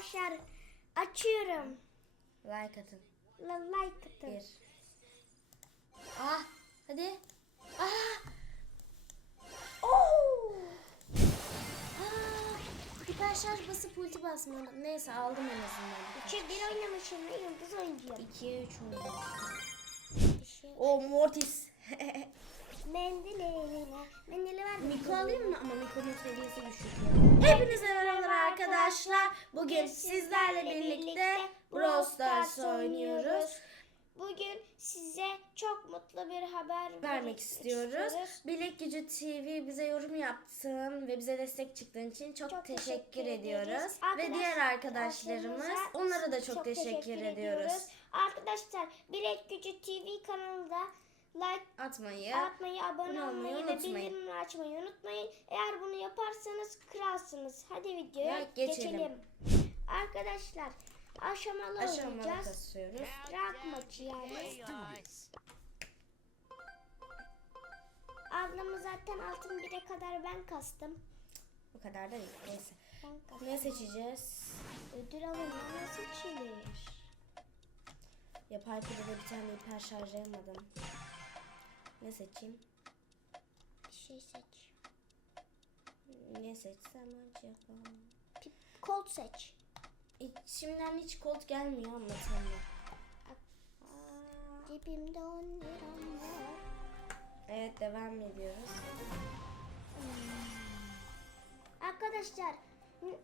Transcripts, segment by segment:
Arkadaşlar açıyorum. Like atın. La like atın. Bir. Ah hadi. Ah. Oo! Ah. Hiper şarj basıp ulti basmadım. Neyse aldım en azından. Üçe bir oynamışım ve yıldız oyuncuyum. 2'ye 3 oynadım. Bir şey. O Mortis. Mendili. Mendili ver. Miko alayım mı? Ama Miko'nun seviyesi düşük. Hepinize merhabalar arkadaşlar. Bugün sizlerle birlikte Brawl Stars oynuyoruz. Bugün size çok mutlu bir haber Vermek istiyoruz. Bilek Gücü TV bize yorum yaptın ve bize destek çıktığın için çok, Çok teşekkür, teşekkür ediyoruz. ederiz. Ve diğer arkadaşlarımız onlara da çok, teşekkür, ediyoruz. Arkadaşlar Bilek Gücü TV kanalında like Atmayı. atmayı, abone olmayı olmayı ve bildirimleri açmayı unutmayın. Eğer bunu yaparsanız kralsınız. Hadi videoya Evet, geçelim. geçelim. Arkadaşlar aşamalı, Aşamalı oynayacağız. kasıyoruz. Rank maçı yani. Ablamı zaten altın bire kadar ben kastım. Bu kadar da değil. Neyse. Ne seçeceğiz? Ödül alınca seçilir. Yapay pide bir tane hiper şarjlayamadım. Ne seçeyim? Bir şey seç. Ne seçsem acaba? Pip, Colt seç. İçimden hiç kolt gelmiyor ama tamam. Cebimde on liram var. Evet devam ediyoruz. Arkadaşlar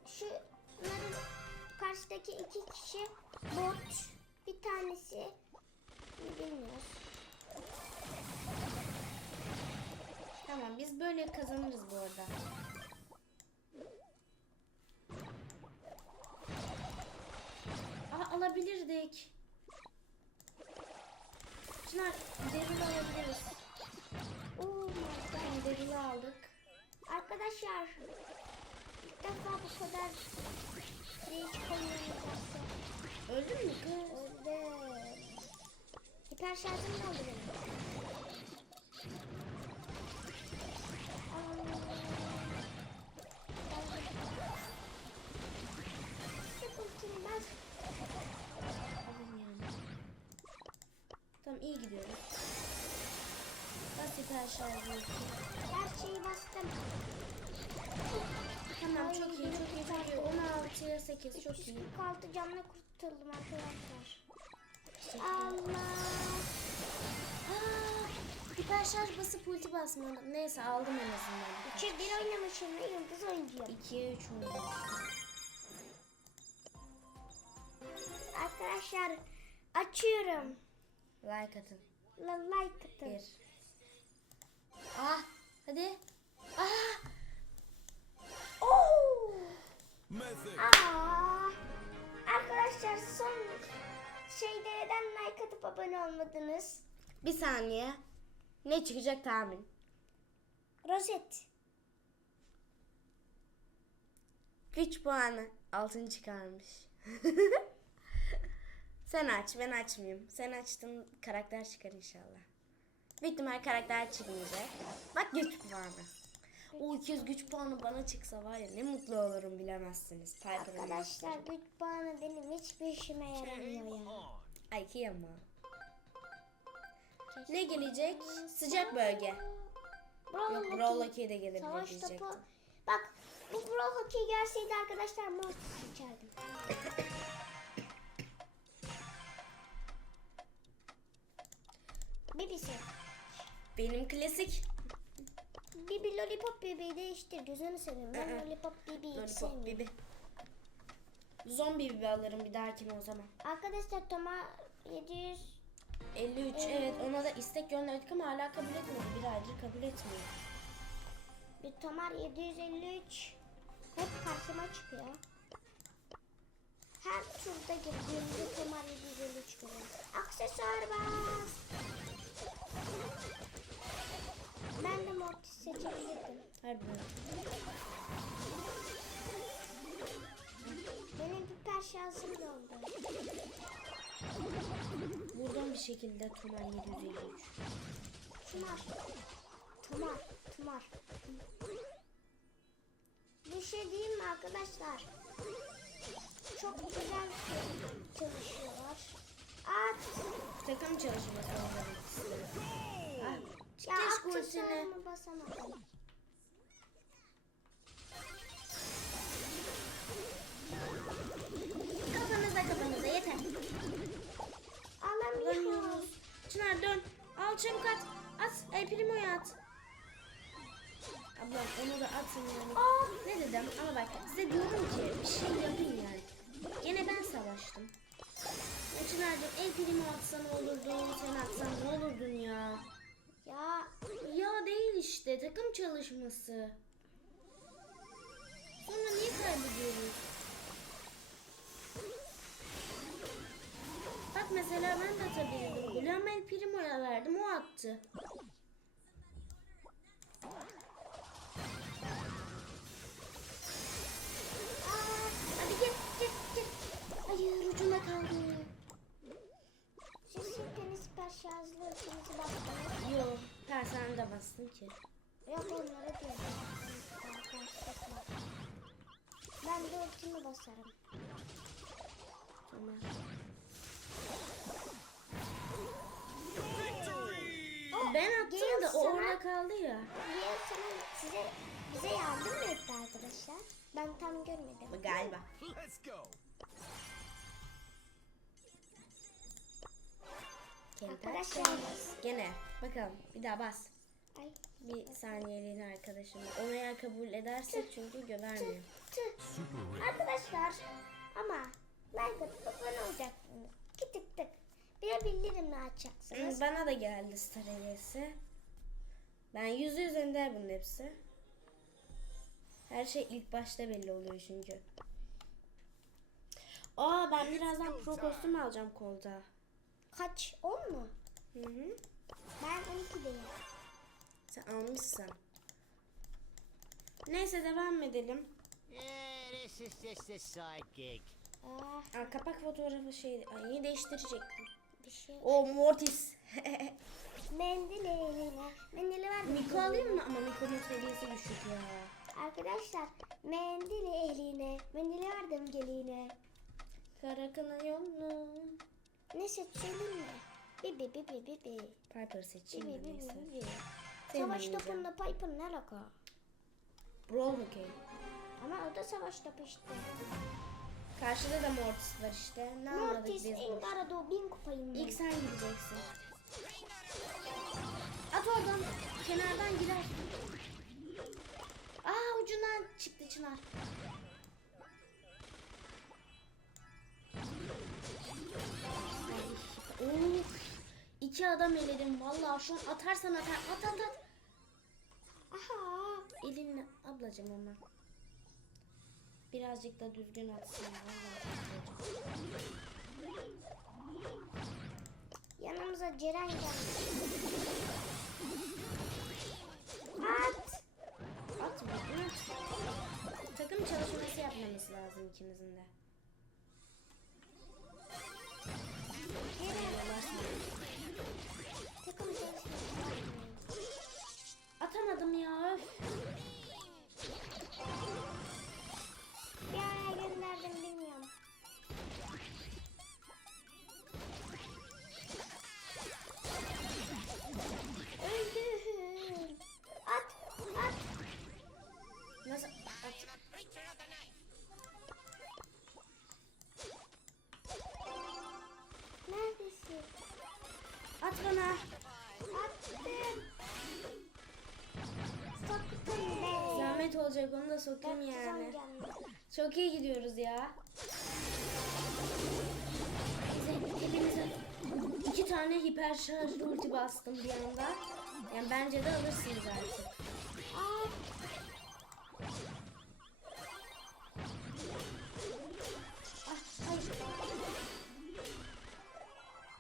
şunların karşıdaki iki kişi bot. Bir tanesi bilmiyoruz. Tamam biz böyle kazanırız bu arada. Aa alabilirdik. Çınar devil alabiliriz. Oh my god. Tamam devil aldık. Arkadaşlar ilk defa bu kadar değişik oynayacağız. Öldün mü kız? Öldü. Hiper şarjım da yani. Tamam iyi gidiyoruz. Bas hiper şarjı. Her şeyi bastım. Tamam çok iyi çok iyi çok iyi. 16'ya 8 çok iyi. 346 canla kurtuldum arkadaşlar. Allah. Aa, hiper şarj basıp ulti basmadım. Neyse aldım en azından. Üçe bir oynamışım ve yıldız oyuncuyum. 2'ye 3 oynadım. Arkadaşlar açıyorum. Like atın. La like atın. Bir. Ah hadi. Ah. Oo! Method. Aa! Arkadaşlar son şeyde neden like atıp abone olmadınız? Bir saniye. Ne çıkacak tahmin. Rozet. Güç puanı. Altın çıkarmış. Sen aç ben açmayayım. Sen açtın karakter çıkar inşallah. Büyük ihtimal karakter çıkmayacak. Bak güç puanı. O 200 güç puanı bana çıksa var ya ne mutlu olurum bilemezsiniz. Arkadaşlar güç puanı benim hiçbir işime yaramıyor ya. Ay kıyamam. Ne gelecek? Sıcak bölge. Brawl Yok. Brawl Hockey de gelebilir Savaş diyecektim. topu. Bak bu Brawl Hockey gelseydi arkadaşlar Mortis seçerdim. Bibisi. Benim klasik. Bibi Lollipop Bibi'yi değiştir. Gözünü seveyim. Ben. Lollipop Bibi'yi Lollipop sevmiyorum. Bibi. Zombi Bibi alırım bir dahakine o zaman. Arkadaşlar Toma 700 53 evet ona da istek gönderdik ama hala kabul etmedi. Bir aydır kabul etmiyor. bir Tomar 753 hep karşıma çıkıyor. Her turda girdiğimde Tomar 753 görüyorum. Aksesuar bas. Ben de Mortis seçebilirdim. Harbiden. Benim hiper şansım da oldu. Buradan bir şekilde Tomar 753. Tomar. Tomar. Tomar. Bir şey diyeyim mi arkadaşlar? çok güzel çalışıyorlar. At. Takım çalışması. Ah, Ya keşke ultini. aksesuarımı basamadım. Çınar dön. Al çabuk at. At. El Primo'yu at. Ablam onu da atın yani. Aa, Ne dedim ama bak size diyorum ki bir şey yapın yani. Gene ben savaştım. Ya Çınar'cığım el Primo atsan olurdu. Sen atsan ne olurdun ya. ya Ya değil işte takım çalışması. Sonra niye kaybediyoruz? Bak mesela ben de atabilirdim. Gülüm El Primo'ya verdim o attı. Aa, hadi git git git. Hayır ucunda kaldı. Siz şimdi süper şarjlı ultinizi bastınız. Yok sen de bastın ki. Yok onlara diyorum. Ben de ultimi basarım. Tamam. O orada kaldı ya. Niye sana size bize yardım mı etti arkadaşlar? Ben tam görmedim. Galiba. Let's go. Arkadaşlar. Gene bakalım bir daha bas. Ay Bir saniyeliğine arkadaşım. Onu eğer kabul edersek çünkü göstermiyor. tüh. Arkadaşlar ama like atıp abone olacaksınız. Ki tık tık. Bir de bildirimle açacaksınız. Bana da geldi star hediyesi. Ben yüzde üzerinde bunun hepsi. Her şey ilk başta belli oluyor çünkü. Aa ben birazdan pro kostüm alacağım kolda. Kaç? 10 mu? Hı hı. Ben 12'deyim. Sen almışsın. Neyse devam edelim. Yeah, this is just a side gig. Aa, kapak fotoğrafı şey ay değiştirecektim. bir şey. O Mortis. Mendil eline. Mendili ver. Miko alayım mı? Ama Miko'nun seviyesi düşük ya. Arkadaşlar mendil eline. Mendili verdim geline. Kara kına yollu. Ne seçelim mi? Bibi bibi bibi. Piper seçeyim de bibi neyse. bibi. Senin Savaş topunla Piper ne alaka? Brawl ki? Ama o da savaş topu işte. Karşıda da Mortis var işte. Ne Mortis? Engarado bin kupayım ben. İlk sen gideceksin. At oradan. Kenardan girer. Aa ucundan çıktı Çınar. Of. İki adam eledim. Vallahi şu an atarsan atar. At at at. Aha. Elinle ablacım ama. Birazcık da düzgün atsın. Vallahi. Yanımıza Ceren geldi. At. At mı? Hı. Takım çalışması yapmamız lazım ikinizin de. Ceren. Bana. Attım. Soktum be. Zahmet olacak onu da sokayım Dört yani. Çok iyi gidiyoruz ya. Hepimize iki tane hiper şarjlı ulti bastım bir anda. Yani bence de alırsınız artık. Aa. Ah.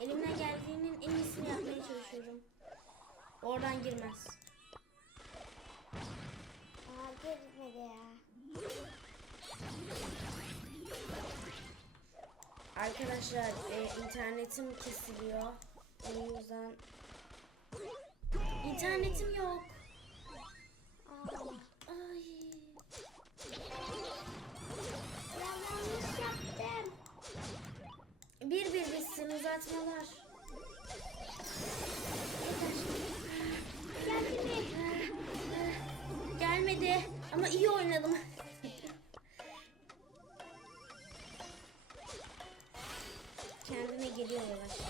Elimden geldiğinin en iyisini yapmaya çalışıyorum. Oradan girmez. Aa girmedi ya. Arkadaşlar e, internetim kesiliyor. O yüzden internetim yok. Aa. Ay. Ya yanlış yaptım. Hatırlatmalar. Geldi mi? Gelmedi ama iyi oynadım. Kendine geliyor yavaş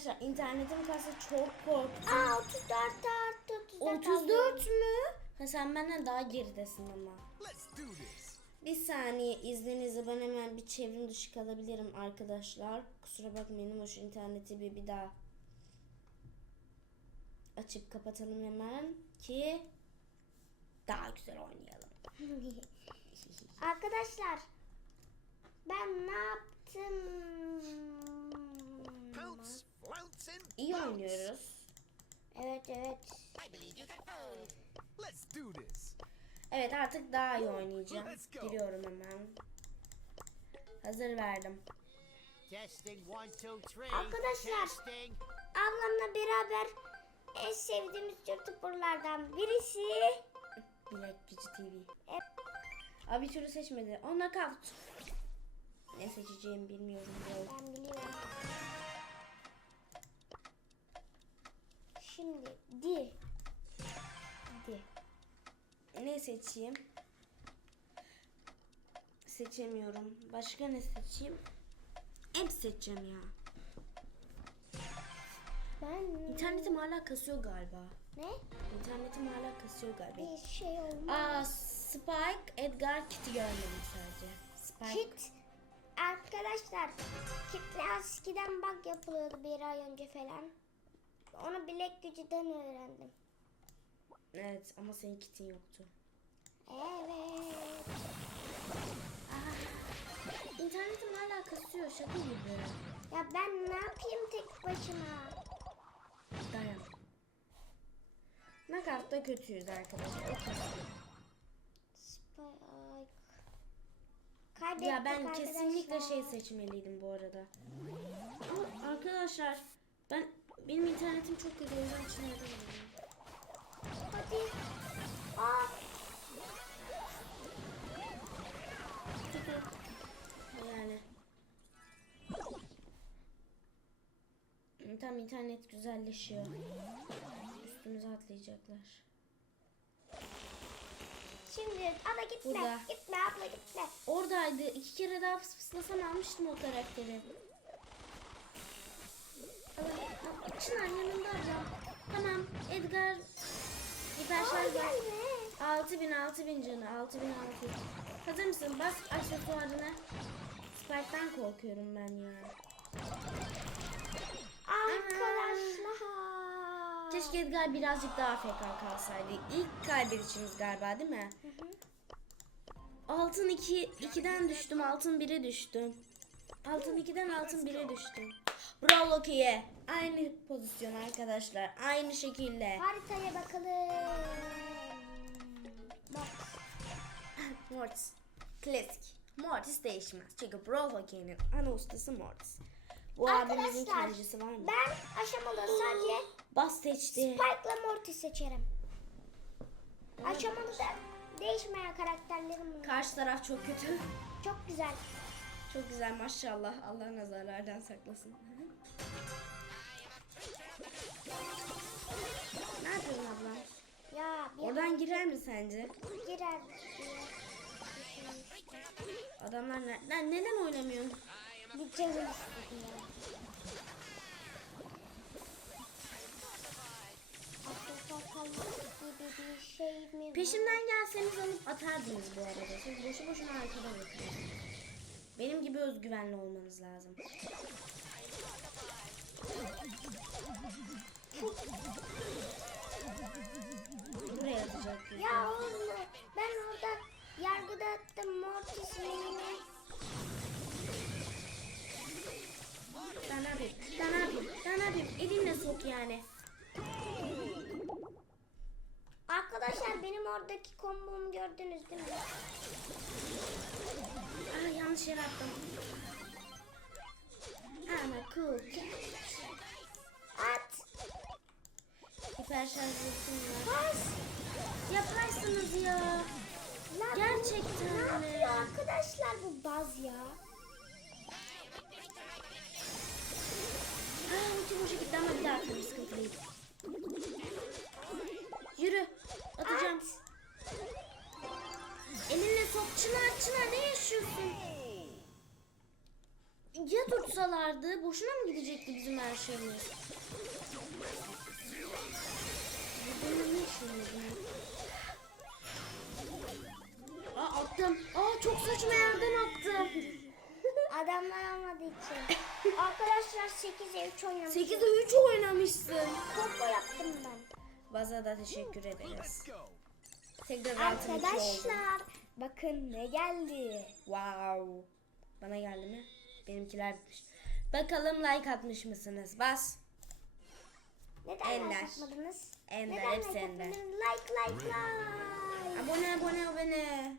Arkadaşlar internetim kasa çok korktum. Aa, 34 artı 34. 34 mü? Ha sen benden daha geridesin ama. Let's do this. Bir saniye izninizle ben hemen bir çevrim dışı kalabilirim arkadaşlar. Kusura bakmayın ama şu interneti bir, bir daha açıp kapatalım hemen ki daha güzel oynayalım. Arkadaşlar ben ne yaptım? İyi oynuyoruz. Evet evet. Let's do this. Evet artık daha iyi oynayacağım. Giriyorum hemen. Hazır verdim. Arkadaşlar. Testing. Ablamla beraber en sevdiğimiz youtuberlardan birisi. Bilek Gücü TV. Hep Abi türlü seçmedi. O knockout. Ne seçeceğimi bilmiyorum. ben biliyorum. Şimdi di. Di. Ne seçeyim? Seçemiyorum. Başka ne seçeyim? Hep seçeceğim ya. Ben İnternetim hala kasıyor galiba. ne? İnternetim hala kasıyor galiba. Bir şey olmaz. Aa Spike, Edgar, Kitty görmedim sadece. Spike. Kit arkadaşlar kitle eskiden bug yapılıyordu bir ay önce falan. Onu bilek gücüden öğrendim. Evet ama senin Kitty'in yoktu. Evet. İnternetim hala kasıyor şaka gibi. Ya ben ne yapayım tek başıma? Dayan. Knockout'ta kötüyüz arkadaşlar. O kasıyor. Spike. Kaybettik Ya ben arkadaşlar. kesinlikle şey seçmeliydim bu arada. Ama arkadaşlar ben benim internetim çok kötü o yüzden için yapamıyorum. Hadi. Aa, Yani. Tam internet güzelleşiyor. Üstümüze atlayacaklar. şimdi abla gitme. Burada. Gitme abla gitme. Oradaydı. İki kere daha fısfıslasam almıştım o karakteri. Çınar yanında abla. Tamam. Edgar. Hiper Aa, şarj var. gelme. 6000 6000 canı 6000 6000. Hazır mısın? Bas aksesuarını. Spike'dan korkuyorum ben ya. Arkadaşlar. Keşke Edgar birazcık daha FK kalsaydı. İlk kaybedişimiz galiba değil mi? Altın 2 2'den düştüm, altın 1'e düştüm. Altın 2'den altın 1'e düştüm. Bravo Loki'ye. Aynı pozisyon arkadaşlar. Aynı şekilde. Haritaya bakalım. Bak. Mortis. Klasik. Mortis değişmez. Çünkü Brawl Hockey'nin ana ustası Mortis. Bu abimizin kendisi var mı? ben aşamalı sadece Bas seçti. Spike'la Morty seçerim. Aşamalı da değişmeyen karakterlerim bunlar. Karşı taraf çok kötü. Çok güzel. Çok güzel maşallah. Allah nazarlardan saklasın. ne yapıyorsun ablam? Ya bir Oradan girer mi sence? girer Adamlar ne, lan neden oynamıyorsun? Bir canım istedim ya. Akıl gibi bir şey mi var? Peşimden gelseniz alıp atardınız bu arada. Siz boşu boşuna arkada bakıyorsunuz. Benim gibi özgüvenli olmanız lazım. Buraya. Ya oğlum ben orada yargıda attım Mortis yerine. Ben ne yapayım? Elinle sok yani. Arkadaşlar benim oradaki kombomu gördünüz değil mi? Aa yanlış yere attım. Ama cool. Hiper şarj. Bas. Yaparsınız ya. Lan Gerçekten Ne yapıyor arkadaşlar bu baz ya? Ulti boşa gitti ama bir daha atarım sıkıntı değil. Yürü. Atacağım. At. Elinle sok Çınar Çınar ne yaşıyorsun? Ya tutsalardı boşuna mı gidecekti bizim her şeyimiz? 8'e 3 oynamış. 8'e 3 oynamışsın. Combo yaptım ben. Baza da teşekkür ederiz. Tekrar. Arkadaşlar bakın ne geldi. Wow. Bana geldi mi? Benimkiler bitmiş. Bakalım like atmış mısınız? Bas. Neden Ender. like atmadınız? Ender, Neden hepsi like Ender. atmadınız? Like like like. Abone abone abone.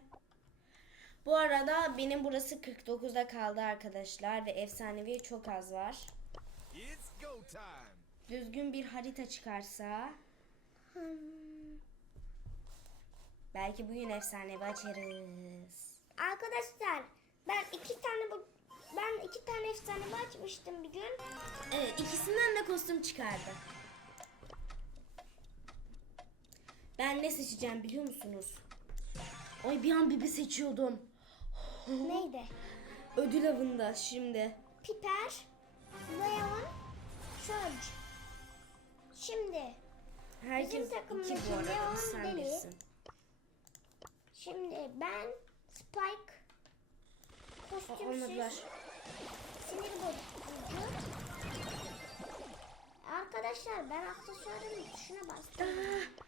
Bu arada benim burası 49'da kaldı arkadaşlar ve efsanevi çok az var. It's go time. Düzgün bir harita çıkarsa Hmm. belki bugün efsanevi açarız. Arkadaşlar ben iki tane bu ben iki tane efsane açmıştım bir gün. Evet ikisinden de kostüm çıkardı. Ben ne seçeceğim biliyor musunuz? Ay bir an Bibi seçiyordum. Neydi? Ödül avında şimdi. Piper, Leon, Surge. Şimdi, Herkes Bizim takımdaki iki bu arada Leon sen Deli. bilirsin. şimdi ben Spike, kostümsüz, Olmadılar. sinir bozucu. Arkadaşlar ben aksesuarın tuşuna bastım.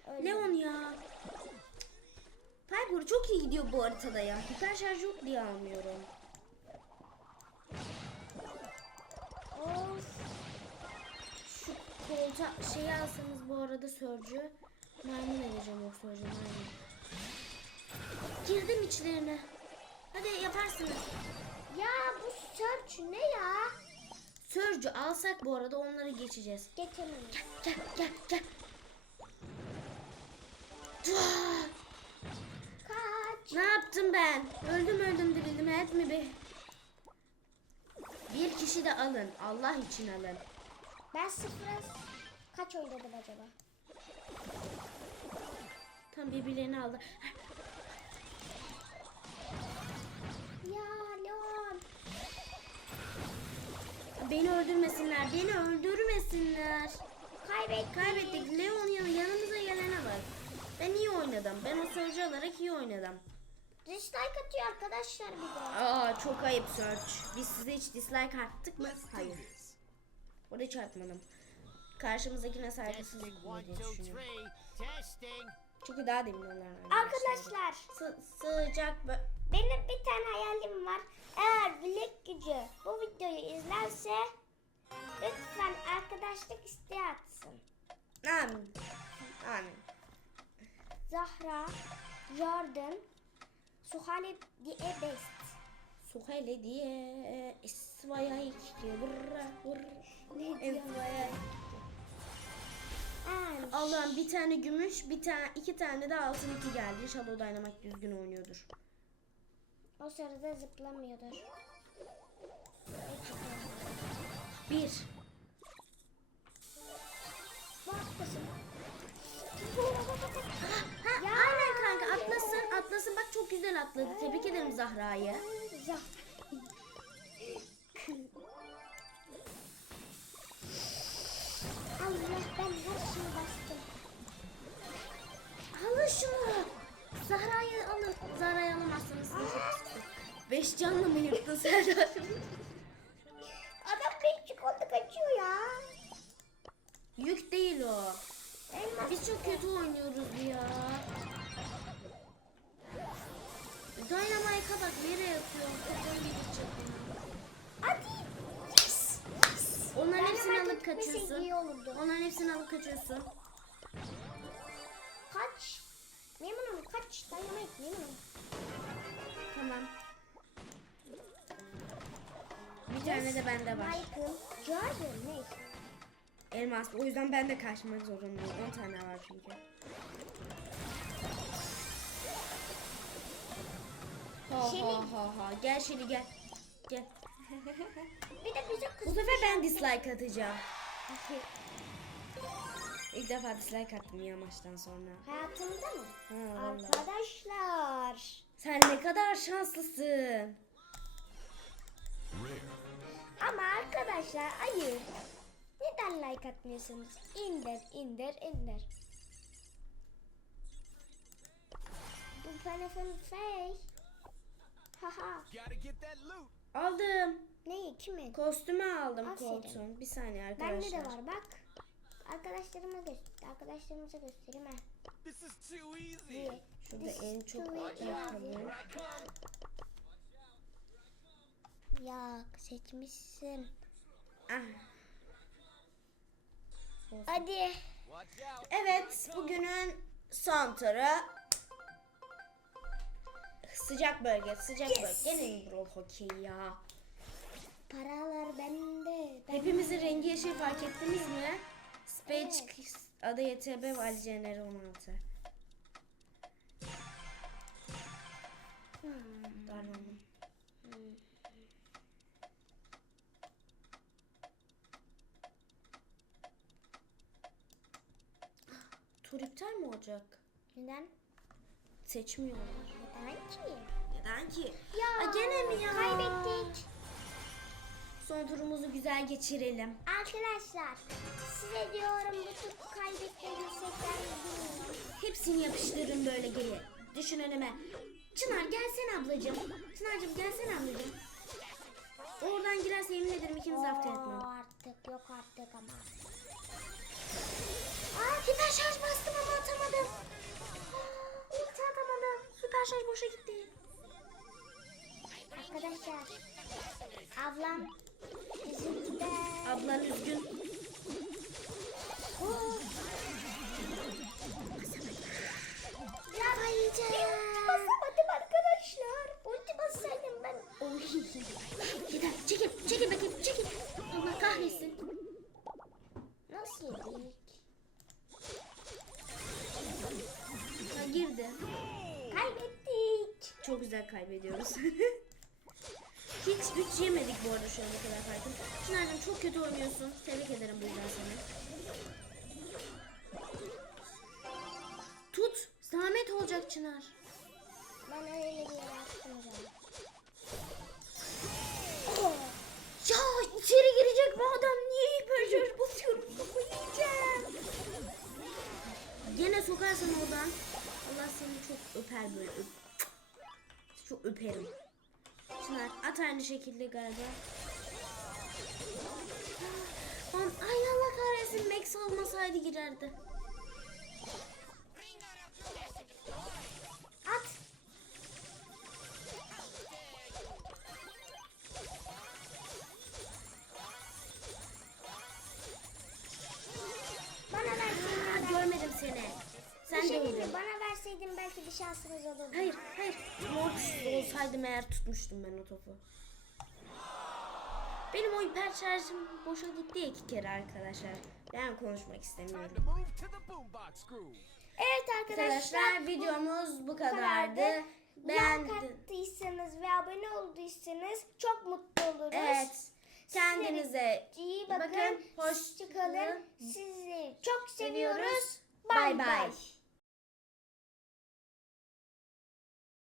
Öyle. Leon ya. Piper çok iyi gidiyor bu haritada ya. Hiper şarj yok diye almıyorum. Kolta şeyi alsanız bu arada Sörcü. Maymun edeceğim yok Sörcü maymun. Girdim içlerine. Hadi yaparsınız. Ya bu Surge ne ya? Sörcü alsak bu arada onları geçeceğiz. Geçemedim. Gel gel gel. Tuah! Kaç. Ne yaptım ben? Öldüm öldüm dirildim et mi be? Bir kişi de alın. Allah için alın. Ben sıfıra kaç oynadım acaba? Tam birbirlerini aldı. Ya Leon. Beni öldürmesinler. Beni öldürmesinler. Kaybettik. Kaybettik. Leon yan- yanımıza gelene bak. Ben iyi oynadım. Ben o sözcü alarak iyi oynadım. Dislike atıyor arkadaşlar bir de. Aa çok ayıp Search. Biz size hiç dislike attık mı? Hayır. Orada hiç atmadım. Karşımızdakine saygısızlık diye düşünüyorum. Çünkü daha demin onlarla Arkadaşlar Sı- sıcak bö- benim bir tane hayalim var. Eğer Bilek Gücü bu videoyu izlerse lütfen arkadaşlık isteği atsın. Amin. Amin. Zahra, Jordan, Suhali diye best. Suhele diye isvaya iki vurra vurra. Ne diyor? Allah'ım bir tane gümüş, bir tane iki tane de altın iki geldi. İnşallah o Dynamite düzgün oynuyordur. O sırada zıplamıyordur. Bir. Bak kızım. Ha, aynen kanka atlasın atlasın bak çok güzel atladı. Tebrik ederim Zahra'yı. Ya. Allah ben her şeyi bastım. Alın şunu. Zahra'yı alın. Zahra'yı sıktı. Beş canlı mı yıktın Serdar? Adam beş çikolata kaçıyor ya. Yük değil o. Elmas. Biz çok kötü oynuyoruz ya. Dynamite'a bak yere yatıyor. Kafayı yiyecek onu. Hadi. Onların hepsini Dynamite alıp kaçıyorsun. Onların hepsini alıp kaçıyorsun. Kaç. Memnunum kaç. Dayamayıp memnunum. Tamam. Bir tane de bende var. Michael. Jordan ne? Elmas. O yüzden ben de kaçmak zorundayım. 10 tane var çünkü. Ha ha ha ha. Gel Şeli gel. Gel. Bir de bize kız. Ben dislike atacağım. İlk defa dislike attım ya maçtan sonra. Hayatımda mı? Ha, vallahi. Arkadaşlar. Sen ne kadar şanslısın. Ama arkadaşlar hayır. Neden like atmıyorsunuz? İndir, indir, indir. Bu telefon fake. Haha. Aldım. Neyi? Kimin? Kostümü aldım Aferin. koltuğun. Bir saniye arkadaşlar. Bende de var bak. Arkadaşlarıma göster. Arkadaşlarımıza göstereyim ha. This is too easy. Niye? Şurada This en çok ayakkabı. Ya seçmişsin. Ah. Hadi. Evet, bugünün son turu. Sıcak bölge, sıcak Yes. bölge. Gene Brawl Hockey ya. Paralar bende. Ben Hepimizin rengi yeşil fark ettiniz mi? Space adı YTB Ali Cener 16. Hmm. Darlandım. Tur iptal mi olacak? Neden? Seçmiyorlar. Neden ki? Neden ki? Ya Aa, gene mi ya? Kaybettik. Son turumuzu güzel geçirelim. Arkadaşlar size diyorum bu tur ben bilmiyorum. Hepsini yapıştırın böyle geri. Düşün önüme. Çınar gelsene ablacığım. Çınar'cığım gelsene ablacığım. Oradan girerse yemin ederim ikinizi affet Oo, etmem. artık yok artık ama. Aa hiper şarj bastım ama atamadım. Ulti atamadım. Süper şarj boşa gitti. Arkadaşlar ablam Ablan üzgün. Oo. Ya ulti basamadım arkadaşlar. Ulti bassaydım ben. Oy. Yeter çekil çekil bakayım çekil. Allah kahretsin. Nasıl yedik? Ha, girdi. Kaybettik. Çok güzel kaybediyoruz. Hiç güç yemedik bu arada şu ana kadar farkım. Çınar'cığım çok kötü oynuyorsun. Tebrik ederim bu yüzden seni. Tut. Zahmet olacak Çınar. Ben öyle bir yere attım canım. Ya içeri girecek bu adam. Niye hiperşarj basıyorum? Kafayı yiyeceğim. Gene sokarsın oradan. Allah seni çok öper böyle. Öp. Çok öperim. Çınar at aynı şekilde galiba. Lan ay Allah kahretsin Max olmasaydı girerdi. At. Bana verseydin. görmedim seni. Bir Sen şey de vurdun. Bana verseydin belki bir şansımız olsaydım eğer tutmuştum ben o topu. Benim o hiper şarjım boşa gitti iki kere arkadaşlar. Ben konuşmak istemiyorum. Evet arkadaşlar. Arkadaşlar videomuz bu kadardı. Beğendin. attıysanız ve abone olduysanız çok mutlu oluruz. Evet. Kendinize İyi bakın. bakın. Hoşça Hoşçakalın. kalın. Sizi çok seviyoruz. bay. bay.